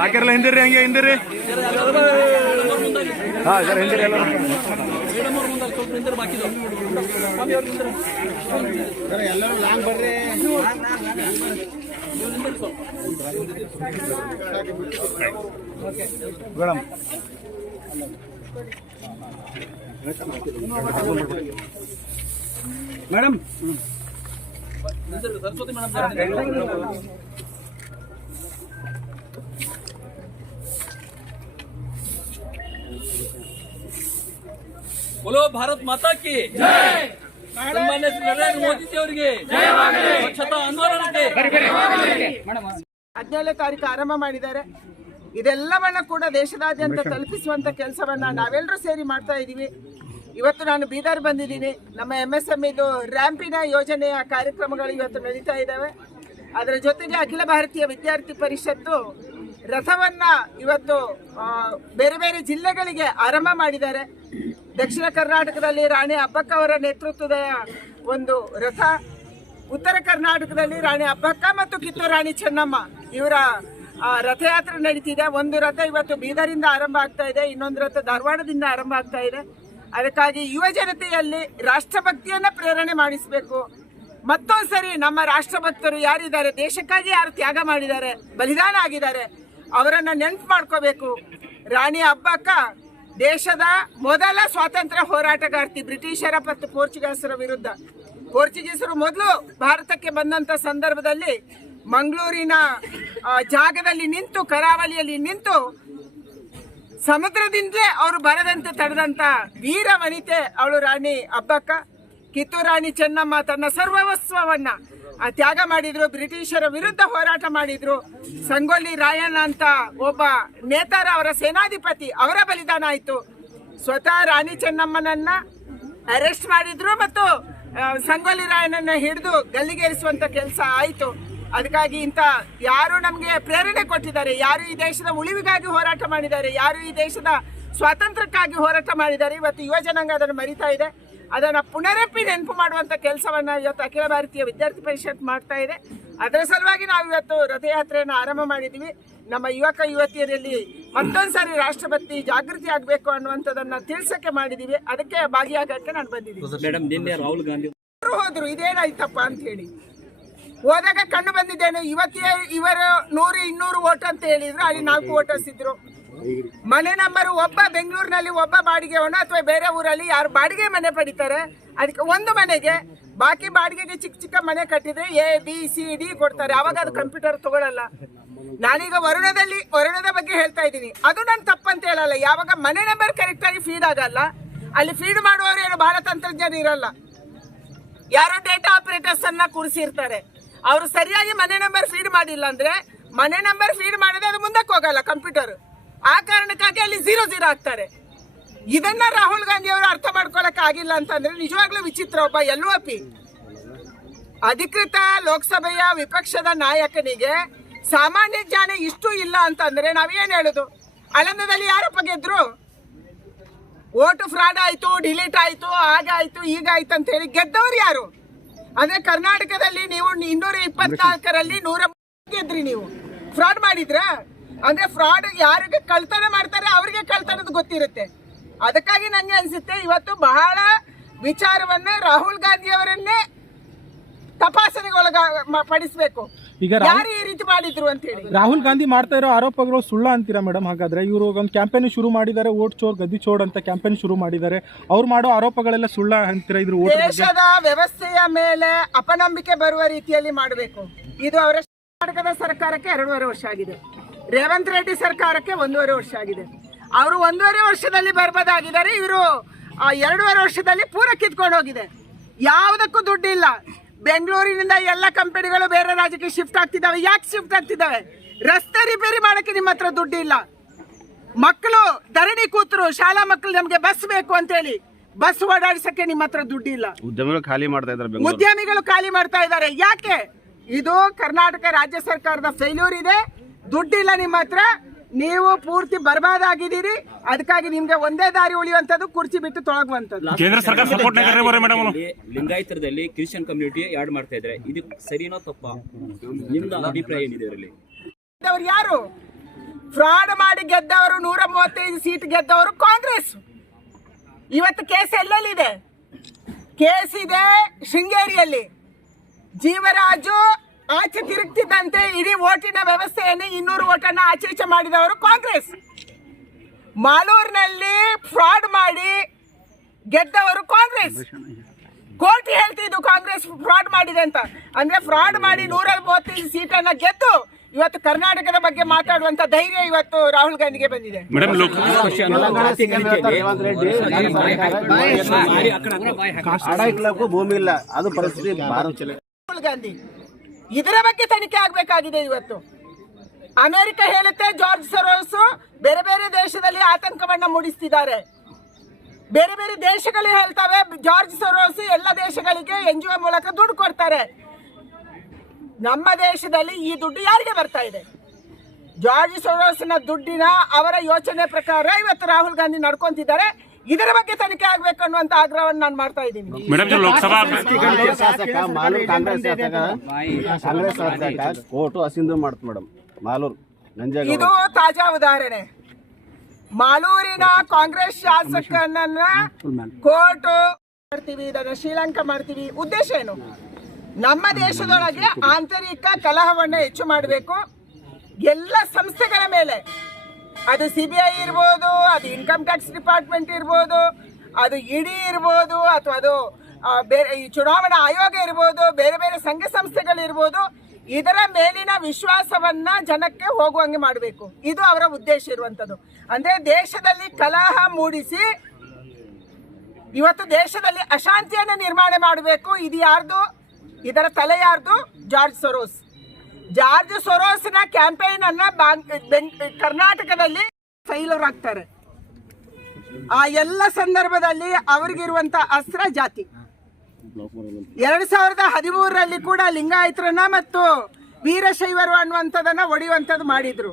ಹಾಕಿರಲ್ಲ ಹಿಂದಿರ್ರಿ ಹಂಗೆ ಹಿಂದಿರಿ ಹಾ ಸರ್ ಹಿಂದಿರಿ ಎಲ್ಲ. ಮೇಡಮ್ ಮೇಡಮ್ बोलो भारत माता की ಸನ್ಮಾನ್ಯ ಶ್ರೀ ನರೇಂದ್ರ ಮೋದಿ ಅವರಿಗೆ ಸ್ವಚ್ಛತಾ ಆಂದೋಲನಕ್ಕೆ ಹದಿನೇಳನೇ ತಾರೀಕು ಆರಂಭ ಮಾಡಿದ್ದಾರೆ ಇದೆಲ್ಲವನ್ನ ಕೂಡ ದೇಶದಾದ್ಯಂತ ತಲುಪಿಸುವಂತ ಕೆಲಸವನ್ನ ನಾವೆಲ್ಲರೂ ಸೇರಿ ಮಾಡ್ತಾ ಇದ್ದೀವಿ ಇವತ್ತು ನಾನು ಬೀದರ್ ಬಂದಿದ್ದೀನಿ ನಮ್ಮ ಎಂ ಎಸ್ ಎಂ ಇದು ರ್ಯಾಂಪಿನ ಯೋಜನೆಯ ಕಾರ್ಯಕ್ರಮಗಳು ಇವತ್ತು ನಡೀತಾ ಇದ್ದಾವೆ ಅದರ ಜೊತೆಗೆ ಅಖಿಲ ಭಾರತೀಯ ವಿದ್ಯಾರ್ಥಿ ಪರಿಷತ್ತು ರಥವನ್ನ ಇವತ್ತು ಆ, ಬೇರೆ ಬೇರೆ ಜಿಲ್ಲೆಗಳಿಗೆ ಆರಂಭ ಮಾಡಿದ್ದಾರೆ ದಕ್ಷಿಣ ಕರ್ನಾಟಕದಲ್ಲಿ ರಾಣಿ ಅಬ್ಬಕ್ಕ ಅವರ ನೇತೃತ್ವದ ಒಂದು ರಥ, ಉತ್ತರ ಕರ್ನಾಟಕದಲ್ಲಿ ರಾಣಿ ಅಬ್ಬಕ್ಕ ಮತ್ತು ಕಿತ್ತೂರು ರಾಣಿ ಚೆನ್ನಮ್ಮ ಇವರ ರಥಯಾತ್ರೆ ನಡೀತಿದೆ. ಒಂದು ರಥ ಇವತ್ತು ಬೀದರಿಂದ ಆರಂಭ ಆಗ್ತಾ ಇದೆ, ಇನ್ನೊಂದು ರಥ ಧಾರವಾಡದಿಂದ ಆರಂಭ ಆಗ್ತಾ ಇದೆ. ಅದಕ್ಕಾಗಿ ಯುವ ಜನತೆಯಲ್ಲಿ ರಾಷ್ಟ್ರಭಕ್ತಿಯನ್ನು ಪ್ರೇರಣೆ ಮಾಡಿಸಬೇಕು. ಮತ್ತೊಂದ್ಸರಿ ನಮ್ಮ ರಾಷ್ಟ್ರಭಕ್ತರು ಯಾರಿದ್ದಾರೆ, ದೇಶಕ್ಕಾಗಿ ಯಾರು ತ್ಯಾಗ ಮಾಡಿದ್ದಾರೆ, ಬಲಿದಾನ ಆಗಿದ್ದಾರೆ, ಅವರನ್ನು ನೆನಪು ಮಾಡ್ಕೋಬೇಕು. ರಾಣಿ ಅಬ್ಬಕ್ಕ ದೇಶದ ಮೊದಲ ಸ್ವಾತಂತ್ರ್ಯ ಹೋರಾಟಗಾರ್ತಿ ಬ್ರಿಟಿಷರ ಮತ್ತು ಪೋರ್ಚುಗೀಸರ ವಿರುದ್ಧ. ಪೋರ್ಚುಗೀಸರು ಮೊದಲು ಭಾರತಕ್ಕೆ ಬಂದಂತ ಸಂದರ್ಭದಲ್ಲಿ ಮಂಗಳೂರಿನ ಜಾಗದಲ್ಲಿ ನಿಂತು, ಕರಾವಳಿಯಲ್ಲಿ ನಿಂತು ಸಮುದ್ರದಿಂದಲೇ ಅವರು ಬರದಂತೆ ತಡೆದಂತ ವೀರ ವನಿತೆ ಅವಳು ರಾಣಿ ಅಬ್ಬಕ್ಕ. ಕಿತ್ತೂರು ರಾಣಿ ಚೆನ್ನಮ್ಮ ತನ್ನ ಸರ್ವಸ್ವವನ್ನ ತ್ಯಾಗ ಮಾಡಿದ್ರು, ಬ್ರಿಟಿಷರ ವಿರುದ್ಧ ಹೋರಾಟ ಮಾಡಿದ್ರು. ಸಂಗೊಳ್ಳಿ ರಾಯಣ್ಣ ಅಂತ ಒಬ್ಬ ನೇತಾರ ಅವರ ಸೇನಾಧಿಪತಿ ಅವರ ಬಲಿದಾನ ಆಯ್ತು. ಸ್ವತಃ ರಾಣಿ ಚೆನ್ನಮ್ಮನನ್ನ ಅರೆಸ್ಟ್ ಮಾಡಿದ್ರು ಮತ್ತು ಸಂಗೊಳ್ಳಿ ರಾಯಣ್ಣನ ಹಿಡಿದು ಗಲ್ಲಿಗೇರಿಸುವಂತ ಕೆಲಸ ಆಯ್ತು. ಅದಕ್ಕಾಗಿ ಇಂಥ ಯಾರು ನಮಗೆ ಪ್ರೇರಣೆ ಕೊಟ್ಟಿದ್ದಾರೆ, ಯಾರು ಈ ದೇಶದ ಉಳಿವಿಗಾಗಿ ಹೋರಾಟ ಮಾಡಿದ್ದಾರೆ, ಯಾರು ಈ ದೇಶದ ಸ್ವಾತಂತ್ರ್ಯಕ್ಕಾಗಿ ಹೋರಾಟ ಮಾಡಿದ್ದಾರೆ, ಇವತ್ತು ಯುವ ಜನಾಂಗ ಅದನ್ನು ಮರಿತಾ ಇದೆ. ಅದನ್ನ ಪುನರಪ್ಪಿ ನೆನಪು ಮಾಡುವಂತ ಕೆಲಸವನ್ನ ಇವತ್ತು ಅಖಿಲ ಭಾರತೀಯ ವಿದ್ಯಾರ್ಥಿ ಪರಿಷತ್ ಮಾಡ್ತಾ ಇದೆ. ಅದರ ಸಲುವಾಗಿ ನಾವು ಇವತ್ತು ರಥಯಾತ್ರೆಯನ್ನು ಆರಂಭ ಮಾಡಿದ್ದೀವಿ ನಮ್ಮ ಯುವಕ ಯುವತಿಯರಲ್ಲಿ ಮತ್ತೊಂದ್ಸರಿ ರಾಷ್ಟ್ರಪತಿ ಜಾಗೃತಿ ಆಗಬೇಕು ಅನ್ನುವಂಥದ್ದನ್ನ ತಿಳಿಸಕ್ಕೆ ಮಾಡಿದ್ದೀವಿ ಅದಕ್ಕೆ ಭಾಗಿಯಾಗಕ್ಕೆ ನಾನು ಬಂದಿದ್ದೀನಿ. ಮೇಡಮ್ ನಿನ್ನೆ ರಾಹುಲ್ ಗಾಂಧಿ ಅವರು ಹೋದ್ರು ಇದೇನಾಯ್ತಪ್ಪ ಅಂತ ಹೇಳಿ. ಹೋದಾಗ ಕಂಡು ಬಂದಿದ್ದೇನೆ? ಇವತ್ತೇ ಇವರು ನೂರು ಇನ್ನೂರು ಓಟ್ ಅಂತ ಹೇಳಿದ್ರು. ಅಲ್ಲಿ ನಾಲ್ಕು ವೋಟರ್ಸ್ ಇದ್ರು. ಮನೆ ನಂಬರ್ ಒಬ್ಬ ಬೆಂಗಳೂರಿನಲ್ಲಿ ಒಬ್ಬ ಬಾಡಿಗೆ ಬಾಡಿಗೆವನು ಅಥವಾ ಬೇರೆ ಊರಲ್ಲಿ ಯಾರು ಬಾಡಿಗೆ ಮನೆ ಪಡಿತಾರೆ? ಅದಕ್ಕೆ ಒಂದು ಮನೆಗೆ, ಬಾಕಿ ಬಾಡಿಗೆಗೆ ಚಿಕ್ಕ ಚಿಕ್ಕ ಮನೆ ಕಟ್ಟಿದ್ರೆ ಎ ಬಿ ಸಿ ಡಿ ಕೊಡ್ತಾರೆ. ಅವಾಗ ಅದು ಕಂಪ್ಯೂಟರ್ ತಗೊಳಲ್ಲ. ನಾನೀಗ ವರುಣದಲ್ಲಿ, ವರುಣದ ಬಗ್ಗೆ ಹೇಳ್ತಾ ಇದ್ದೀನಿ. ಅದು ನನ್ನ ತಪ್ಪಂತ ಹೇಳಲ್ಲ. ಯಾವಾಗ ಮನೆ ನಂಬರ್ ಕರೆಕ್ಟ್ ಆಗಿ ಫೀಡ್ ಆಗಲ್ಲ. ಅಲ್ಲಿ ಫೀಡ್ ಮಾಡುವವರು ಏನು ಬಹಳ ತಂತ್ರಜ್ಞಾನ ಇರಲ್ಲ. ಯಾರೋ ಡೇಟಾ ಆಪರೇಟರ್ಸ್ ಅನ್ನ ಕೂರಿಸಿರ್ತಾರೆ. ಅವರು ಸರಿಯಾಗಿ ಮನೆ ನಂಬರ್ ಫೀಡ್ ಮಾಡಿಲ್ಲ ಅಂದ್ರೆ ಮನೆ ನಂಬರ್ ಫೀಡ್ ಮಾಡಿದ್ರೆ ಅದು ಮುಂದಕ್ಕೆ ಹೋಗಲ್ಲ ಕಂಪ್ಯೂಟರ್. ಆ ಕಾರಣಕ್ಕಾಗಿ ಅಲ್ಲಿ ಝೀರೋ ಝೀರೋ ಆಗ್ತಾರೆ. ಇದನ್ನ ರಾಹುಲ್ ಗಾಂಧಿ ಅವರು ಅರ್ಥ ಮಾಡ್ಕೊಳಕ್ ಆಗಿಲ್ಲ ಅಂತಂದ್ರೆ ನಿಜವಾಗ್ಲೂ ವಿಚಿತ್ರ ಒಬ್ಬ ಎಲ್ಲೋ ಅಪಿ ಅಧಿಕೃತ ಲೋಕಸಭೆಯ ವಿಪಕ್ಷದ ನಾಯಕನಿಗೆ ಸಾಮಾನ್ಯ ಜ್ಞಾನ ಇಷ್ಟು ಇಲ್ಲ ಅಂತಂದ್ರೆ ನಾವೇನ್ ಹೇಳುದು? ಅಳಂದದಲ್ಲಿ ಯಾರಪ್ಪ ಗೆದ್ರು? ಓಟು ಫ್ರಾಡ್ ಆಯ್ತು, ಡಿಲೀಟ್ ಆಯ್ತು ಆಗಾಯ್ತು ಈಗಾಯ್ತು ಅಂತ ಹೇಳಿ ಗೆದ್ದವ್ರು ಯಾರು? ಅಂದ್ರೆ ಕರ್ನಾಟಕದಲ್ಲಿ ನೀವು ಇನ್ನೂರ ಇಪ್ಪತ್ನಾಲ್ಕರಲ್ಲಿ ನೂರ ಗೆದ್ರಿ ನೀವು. ಫ್ರಾಡ್ ಮಾಡಿದ್ರ? ಅಂದ್ರೆ ಫ್ರಾಡ್ ಯಾರಿಗೆ ಕಳ್ತನ ಮಾಡ್ತಾರೆ ಅವರಿಗೆ ಕಳ್ತನದ ಗೊತ್ತಿರುತ್ತೆ. ಅದಕ್ಕಾಗಿ ನಂಗೆ ಅನ್ಸುತ್ತೆ ಇವತ್ತು ಬಹಳ ವಿಚಾರವನ್ನ ರಾಹುಲ್ ಗಾಂಧಿ ಅವರನ್ನೇ ತಪಾಸಣೆಗೊಳಗ ಪಡಿಸ್ಬೇಕು. ಈಗ ಯಾರು ಈ ರೀತಿ ಮಾಡಿದ್ರು ಅಂತ ಹೇಳಿ? ರಾಹುಲ್ ಗಾಂಧಿ ಮಾಡ್ತಾ ಇರೋ ಆರೋಪಗಳು ಸುಳ್ಳ ಅಂತೀರಾ ಮೇಡಮ್ ಹಾಗಾದ್ರೆ ಇವರು ಒಂದು ಕ್ಯಾಂಪೇನ್ ಶುರು ಮಾಡಿದ್ದಾರೆ ಓಟ್ ಚೋರ್ ಗದ್ದಿ ಚೋರ್ ಅಂತ ಕ್ಯಾಂಪೇನ್ ಶುರು ಮಾಡಿದ್ದಾರೆ. ಅವ್ರು ಮಾಡೋ ಆರೋಪಗಳೆಲ್ಲ ಸುಳ್ಳ ಅಂತೀರಾ ಇದ್ರ ದೇಶದ ವ್ಯವಸ್ಥೆಯ ಮೇಲೆ ಅಪನಂಬಿಕೆ ಬರುವ ರೀತಿಯಲ್ಲಿ ಮಾಡಬೇಕು. ಇದು ಅವರ ಕರ್ನಾಟಕದ ಸರ್ಕಾರಕ್ಕೆ ಎರಡೂವರೆ ವರ್ಷ ಆಗಿದೆ. ರೇವಂತ್ ರೆಡ್ಡಿ ಸರ್ಕಾರಕ್ಕೆ ಒಂದೂವರೆ ವರ್ಷ ಆಗಿದೆ. ಅವರು ಒಂದೂವರೆ ವರ್ಷದಲ್ಲಿ ಬರ್ಬೋದಾಗಿದ್ದಾರೆ ಇವರು ಎರಡೂವರೆ ವರ್ಷದಲ್ಲಿ ಪೂರ ಕಿತ್ಕೊಂಡು ಹೋಗಿದೆ. ಯಾವುದಕ್ಕೂ ದುಡ್ಡಿಲ್ಲ. ಬೆಂಗಳೂರಿನಿಂದ ಎಲ್ಲ ಕಂಪನಿಗಳು ಬೇರೆ ರಾಜ್ಯಕ್ಕೆ ಶಿಫ್ಟ್ ಆಗ್ತಿದ್ದಾವೆ. ಯಾಕೆ ಶಿಫ್ಟ್ ಆಗ್ತಿದ್ದಾವೆ? ರಸ್ತೆ ರಿಪೇರಿ ಮಾಡೋಕ್ಕೆ ನಿಮ್ಮ ಹತ್ರ ದುಡ್ಡಿಲ್ಲ. ಮಕ್ಕಳು ಧರಣಿ ಕೂತರು ಶಾಲಾ ಮಕ್ಕಳು ನಮಗೆ ಬಸ್ ಬೇಕು ಅಂತ ಹೇಳಿ ಬಸ್ ಓಡಾಡಿಸಕ್ಕೆ ನಿಮ್ಮ ಹತ್ರ ದುಡ್ಡಿಲ್ಲ. ಉದ್ಯಮಗಳು ಖಾಲಿ ಮಾಡ್ತಾ ಇದ್ದಾರೆ ಉದ್ಯಮಿಗಳು ಖಾಲಿ ಮಾಡ್ತಾ ಇದ್ದಾರೆ. ಯಾಕೆ? ಇದು ಕರ್ನಾಟಕ ರಾಜ್ಯ ಸರ್ಕಾರದ ಫೇಲ್ಯೂರ್ ಇದೆ. ದುಡ್ಡಿಲ್ಲ ನಿಮ್ಮ ಹತ್ರ ನೀವು ಪೂರ್ತಿ ಬರ್ಬಾದಾಗಿದ್ದೀರಿ ಅದಕ್ಕಾಗಿ ನಿಮ್ಗೆ ಒಂದೇ ದಾರಿ ಉಳಿಯುವಂತದ್ದು ಕುರ್ಚಿ ಬಿಟ್ಟು ತೊಳಗುವಂತದ್ದು ಕೇಂದ್ರ ಸರ್ಕಾರ ಸಪೋರ್ಟ್ ಲಿಂಗಾಯತರದಲ್ಲಿ ಕ್ರಿಶ್ಚಿಯನ್ ಕಮ್ಯುನಿಟಿ ಆಡ್ ಮಾಡ್ತಾ ಇದ್ರೆ ಇದು ಸರಿನೋ ತಪ್ಪ? ನಿಮ್ದು ಅಭಿಪ್ರಾಯ ಏನಿದೆ ಇದರಲ್ಲಿ? ಅವ್ರು ಯಾರು? ಫ್ರಾಡ್ ಮಾಡಿ ಗೆದ್ದವರು ನೂರ ಮೂವತ್ತೈದು ಸೀಟ್ ಗೆದ್ದವರು ಕಾಂಗ್ರೆಸ್. ಇವತ್ತು ಕೇಸ್ ಎಲ್ಲೆಲ್ಲಿದೆ? ಕೇಸ್ ಇದೆ ಶೃಂಗೇರಿಯಲ್ಲಿ. ಜೀವರಾಜು ಆಚೆ ತಿರುಗ್ತಿದ್ದಂತೆ ಇಡೀ ಓಟಿನ ವ್ಯವಸ್ಥೆಯನ್ನು ಇನ್ನೂರು ಓಟನ್ನು ಆಚೆ ಈಚೆ ಮಾಡಿದವರು ಕಾಂಗ್ರೆಸ್. ಮಾಲೂರಿನಲ್ಲಿ ಫ್ರಾಡ್ ಮಾಡಿ ಗೆದ್ದವರು ಕಾಂಗ್ರೆಸ್. ಕೋರ್ಟ್ ಹೇಳ್ತಿದ್ದು ಕಾಂಗ್ರೆಸ್ ಫ್ರಾಡ್ ಮಾಡಿದೆ ಅಂತ. ಅಂದ್ರೆ ಫ್ರಾಡ್ ಮಾಡಿ ನೂರ ಮೂವತ್ತೈದು ಸೀಟನ್ನ ಗೆದ್ದು ಇವತ್ತು ಕರ್ನಾಟಕದ ಬಗ್ಗೆ ಮಾತಾಡುವಂತ ಧೈರ್ಯ ಇವತ್ತು ರಾಹುಲ್ ಗಾಂಧಿಗೆ ಬಂದಿದೆ. ರಾಹುಲ್ ಗಾಂಧಿ. ಇದರ ಬಗ್ಗೆ ತನಿಖೆ ಆಗಬೇಕಾಗಿದೆ ಇವತ್ತು. ಅಮೆರಿಕ ಹೇಳುತ್ತೆ, ಜಾರ್ಜ್ ಸರೋಸ್ ಬೇರೆ ಬೇರೆ ದೇಶದಲ್ಲಿ ಆತಂಕವನ್ನ ಮೂಡಿಸ್ತಿದ್ದಾರೆ. ಬೇರೆ ಬೇರೆ ದೇಶಗಳು ಹೇಳ್ತವೆ, ಜಾರ್ಜ್ ಸರೋಸ್ ಎಲ್ಲ ದೇಶಗಳಿಗೆ ಎನ್ ಜಿ ಒ ಮೂಲಕ ದುಡ್ಡು ಕೊಡ್ತಾರೆ. ನಮ್ಮ ದೇಶದಲ್ಲಿ ಈ ದುಡ್ಡು ಯಾರಿಗೆ ಬರ್ತಾ ಇದೆ? ಜಾರ್ಜ್ ಸರೋಸ್ನ ದುಡ್ಡಿನ ಅವರ ಯೋಚನೆ ಪ್ರಕಾರ ಇವತ್ತು ರಾಹುಲ್ ಗಾಂಧಿ ನಡ್ಕೊಂತಿದ್ದಾರೆ. ಇದರ ಬಗ್ಗೆ ತನಿಖೆ ಆಗ್ಬೇಕು ಅನ್ನುವಂತ ಆಗ್ರಹವನ್ನು ನಾನು ಮಾಡ್ತಾ ಇದ್ದೀನಿ. ಮೇಡಮ್ ಲೋಕಸಭಾ ಶಾಸಕ ಮಾಲೂರು ಕಾಂಗ್ರೆಸ್ ಶಾಸಕ ಕಾಂಗ್ರೆಸ್ ಶಾಸಕ ಕೋರ್ಟು ಅಸಿಂಧು ಮಾಡ್ತು ಮೇಡಮ್ ಮಾಲೂರು ನಂಜೇಗೌಡ ಇದು ತಾಜಾ ಉದಾಹರಣೆ. ಮಾಲೂರಿನ ಕಾಂಗ್ರೆಸ್ ಶಾಸಕನನ್ನ ಕೋರ್ಟ್ ಮಾಡ್ತೀವಿ ಇದನ್ನ ಶ್ರೀಲಂಕಾ ಮಾಡ್ತೀವಿ. ಉದ್ದೇಶ ಏನು? ನಮ್ಮ ದೇಶದೊಳಗೆ ಆಂತರಿಕ ಕಲಹವನ್ನ ಹೆಚ್ಚು ಮಾಡಬೇಕು. ಎಲ್ಲ ಸಂಸ್ಥೆಗಳ ಮೇಲೆ ಅದು ಸಿ ಬಿ ಐ ಇರ್ಬೋದು, ಅದು ಇನ್ಕಮ್ ಟ್ಯಾಕ್ಸ್ ಡಿಪಾರ್ಟ್ಮೆಂಟ್ ಇರ್ಬೋದು, ಅದು ಇಡಿ ಇರ್ಬೋದು, ಅಥವಾ ಅದು ಬೇರೆ, ಈ ಚುನಾವಣಾ ಆಯೋಗ ಇರ್ಬೋದು, ಬೇರೆ ಬೇರೆ ಸಂಘ ಸಂಸ್ಥೆಗಳಿರ್ಬೋದು ಇದರ ಮೇಲಿನ ವಿಶ್ವಾಸವನ್ನ ಜನಕ್ಕೆ ಹೋಗುವಂಗೆ ಮಾಡಬೇಕು. ಇದು ಅವರ ಉದ್ದೇಶ ಇರುವಂತದ್ದು ಅಂದ್ರೆ ದೇಶದಲ್ಲಿ ಕಲಹ ಮೂಡಿಸಿ, ಇವತ್ತು ದೇಶದಲ್ಲಿ ಅಶಾಂತಿಯನ್ನು ನಿರ್ಮಾಣ ಮಾಡಬೇಕು. ಇದು ಯಾರ್ದು? ಇದರ ತಲೆ ಯಾರ್ದು? George Soros. ಜಾರ್ಜ್ ಸೊರೋಸ್ನ ಕ್ಯಾಂಪೇನ್ ಅನ್ನ ಕರ್ನಾಟಕದಲ್ಲಿ ಫೈಲರ್ ಆಗ್ತಾರೆ. ಆ ಎಲ್ಲ ಸಂದರ್ಭದಲ್ಲಿ ಅವ್ರಿಗಿರುವಂತ ಅಸ್ತ್ರ ಜಾತಿ. ಎರಡ್ ಸಾವಿರದ ಹದಿಮೂರರಲ್ಲಿ ಕೂಡ ಲಿಂಗಾಯತರನ್ನ ಮತ್ತು ವೀರಶೈವರು ಅನ್ನುವಂಥದ್ದನ್ನ ಒಡೆಯುವಂಥದ್ದು ಮಾಡಿದ್ರು.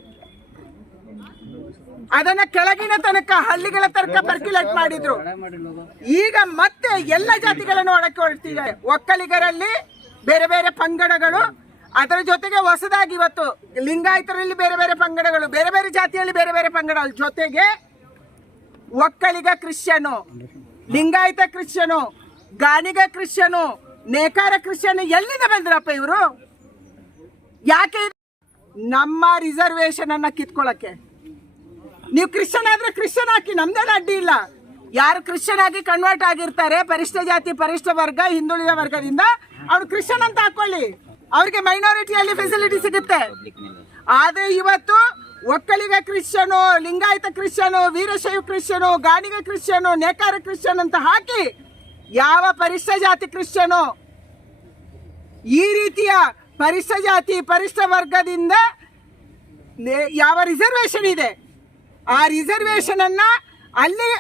ಅದನ್ನ ಕೆಳಗಿನ ತನಕ ಹಳ್ಳಿಗಳ ತನಕ ಪರ್ಕ್ಯುಲೇಟ್ ಮಾಡಿದ್ರು. ಈಗ ಮತ್ತೆ ಎಲ್ಲ ಜಾತಿಗಳನ್ನು ಹೊರಟಿದ್ದಾರೆ ಒಕ್ಕಲಿಗರಲ್ಲಿ ಬೇರೆ ಬೇರೆ ಪಂಗಡಗಳು ಅದರ ಜೊತೆಗೆ ಹೊಸದಾಗಿ ಇವತ್ತು ಲಿಂಗಾಯತರಲ್ಲಿ ಬೇರೆ ಬೇರೆ ಪಂಗಡಗಳು, ಬೇರೆ ಬೇರೆ ಜಾತಿಯಲ್ಲಿ ಬೇರೆ ಬೇರೆ ಪಂಗಡಗಳ. ಜೊತೆಗೆ ಒಕ್ಕಲಿಗ ಕ್ರಿಶ್ಚಿಯನು ಲಿಂಗಾಯತ ಕ್ರಿಶ್ಚಿಯನು ಗಾಣಿಗ ಕ್ರಿಶ್ಚಿಯನು ನೇಕಾರ ಕ್ರಿಶ್ಚಿಯನ್ ಎಲ್ಲಿಂದ ಬಂದ್ರಪ್ಪ ಇವರು? ಯಾಕೆ? ನಮ್ಮ ರಿಸರ್ವೇಶನ್ ಅನ್ನ ಕಿತ್ಕೊಳ್ಳಕ್ಕೆ ನೀವು ಕ್ರಿಶ್ಚಿಯನ್ ಆದ್ರೆ ಕ್ರಿಶ್ಚಿಯನ್ ಹಾಕಿ, ನಮ್ದೇನು ಅಡ್ಡಿ ಇಲ್ಲ. ಯಾರು ಕ್ರಿಶ್ಚಿಯನ್ ಆಗಿ ಕನ್ವರ್ಟ್ ಆಗಿರ್ತಾರೆ, ಪರಿಷ್ಠ ಜಾತಿ, ಪರಿಷ್ಠ ವರ್ಗ, ಹಿಂದುಳಿದ ವರ್ಗದಿಂದ ಅವ್ರು ಕ್ರಿಶ್ಚಿಯನ್ ಅಂತ ಹಾಕೊಳ್ಳಿ. ಅವ್ರಿಗೆ ಮೈನಾರಿಟಿಯಲ್ಲಿ ಫೆಸಿಲಿಟಿ ಸಿಗುತ್ತೆ. ಆದ್ರೆ ಇವತ್ತು ಒಕ್ಕಲಿಗ ಕ್ರಿಶ್ಚಿಯನು, ಲಿಂಗಾಯತ ಕ್ರಿಶ್ಚಿಯನು, ವೀರಶೈವ ಕ್ರಿಶ್ಚಿಯನು, ಗಾಣಿಗ ಕ್ರಿಶ್ಚಿಯನು, ನೇಕಾರ ಕ್ರಿಶ್ಚಿಯನ್ ಅಂತ ಹಾಕಿ ಯಾವ ಪರಿಷ್ಠ ಜಾತಿ ಕ್ರಿಶ್ಚಿಯನು, ಈ ರೀತಿಯ ಪರಿಷ್ಠ ಜಾತಿ, ಪರಿಷ್ಠ ವರ್ಗದಿಂದ ಯಾವ ರಿಸರ್ವೇಶನ್ ಇದೆ? ಆ ರಿಸರ್ವೇಶನ್ ಅನ್ನ ಅಲ್ಲಿ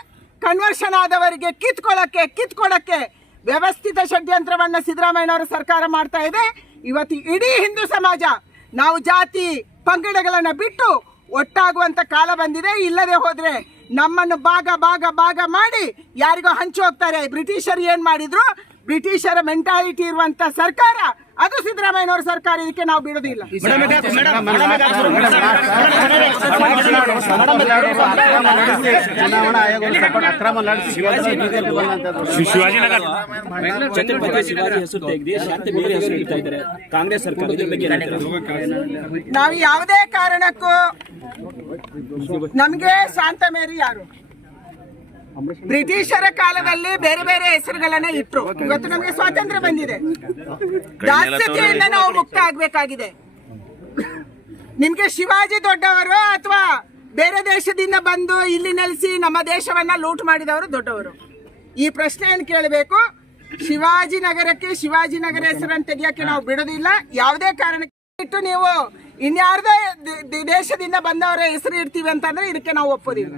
ಕನ್ವರ್ಷನ್ ಆದವರಿಗೆ ಕಿತ್ಕೊಳ್ಳಕ್ಕೆ ಕಿತ್ಕೊಳ್ಳಕ್ಕೆ ವ್ಯವಸ್ಥಿತ ಷಡ್ಯಂತ್ರವನ್ನ ಸಿದ್ದರಾಮಯ್ಯನವರ ಸರ್ಕಾರ ಮಾಡ್ತಾ ಇದೆ. ಇವತ್ತು ಇಡೀ ಹಿಂದೂ ಸಮಾಜ ನಾವು ಜಾತಿ ಪಂಗಡಗಳನ್ನು ಬಿಟ್ಟು ಒಟ್ಟಾಗುವಂಥ ಕಾಲ ಬಂದಿದೆ ಇಲ್ಲದೆ ಹೋದರೆ ನಮ್ಮನ್ನು ಭಾಗ ಭಾಗ ಭಾಗ ಮಾಡಿ ಯಾರಿಗೋ ಹಂಚಿ ಹೋಗ್ತಾರೆ ಬ್ರಿಟಿಷರು ಏನು ಮಾಡಿದ್ರು ಬ್ರಿಟಿಷರ ಮೆಂಟಾಲಿಟಿ ಇರುವಂತ ಸರ್ಕಾರ ಅದು ಸಿದ್ದರಾಮಯ್ಯನವರ ಸರ್ಕಾರ ಇದಕ್ಕೆ ನಾವು ಬಿಡೋದಿಲ್ಲ ಚುನಾವಣಾ ಆಯೋಗ ಸಪೋರ್ಟ್ ಅಕ್ರಮ ಶಿವಾಜಿನಗರ ಛತ್ರಪತಿ ಶಿವಾಜಿ ಹೆಸರು ತೆಗೆದು ಶಾಂತಿ ಬೇರೆ ಹೆಸರು ಇಡ್ತಾ ಇದ್ದಾರೆ ಕಾಂಗ್ರೆಸ್ ಸರ್ಕಾರ ಇದ್ರ ಬಗ್ಗೆ ನಾವು ಯಾವುದೇ ಕಾರಣಕ್ಕೂ ನಮಗೆ ಶಾಂತ ಮೇರಿ ಯಾರು ಬ್ರಿಟಿಷರ ಕಾಲದಲ್ಲಿ ಬೇರೆ ಬೇರೆ ಹೆಸರುಗಳನ್ನ ಇಟ್ರು ಇವತ್ತು ನಮಗೆ ಸ್ವಾತಂತ್ರ್ಯ ಬಂದಿದೆ ದಾಸ್ಯತೆಯಿಂದ ನಾವು ಮುಕ್ತ ಆಗ್ಬೇಕಾಗಿದೆ ನಿಮ್ಗೆ ಶಿವಾಜಿ ದೊಡ್ಡವರು ಅಥವಾ ಬೇರೆ ದೇಶದಿಂದ ಬಂದು ಇಲ್ಲಿ ನೆಲೆಸಿ ನಮ್ಮ ದೇಶವನ್ನ ಲೂಟ್ ಮಾಡಿದವರು ದೊಡ್ಡವರು? ಈ ಪ್ರಶ್ನೆಯನ್ನು ಕೇಳಬೇಕು? ಶಿವಾಜಿ ನಗರಕ್ಕೆ ಶಿವಾಜಿ ನಗರ ಹೆಸರನ್ನು ತೆಗಿಯಕ್ಕೆ ನಾವು ಬಿಡೋದಿಲ್ಲ. ಯಾವುದೇ ಕಾರಣಕ್ಕೆ ಇಟ್ಟು ನೀವು ಇನ್ಯಾರ್ದೇ ದೇಶದಿಂದ ಬಂದವರ ಹೆಸರು ಇಡ್ತೀವಿ ಅಂತಂದ್ರೆ ಇದಕ್ಕೆ ನಾವು ಒಪ್ಪೋದಿಲ್ಲ.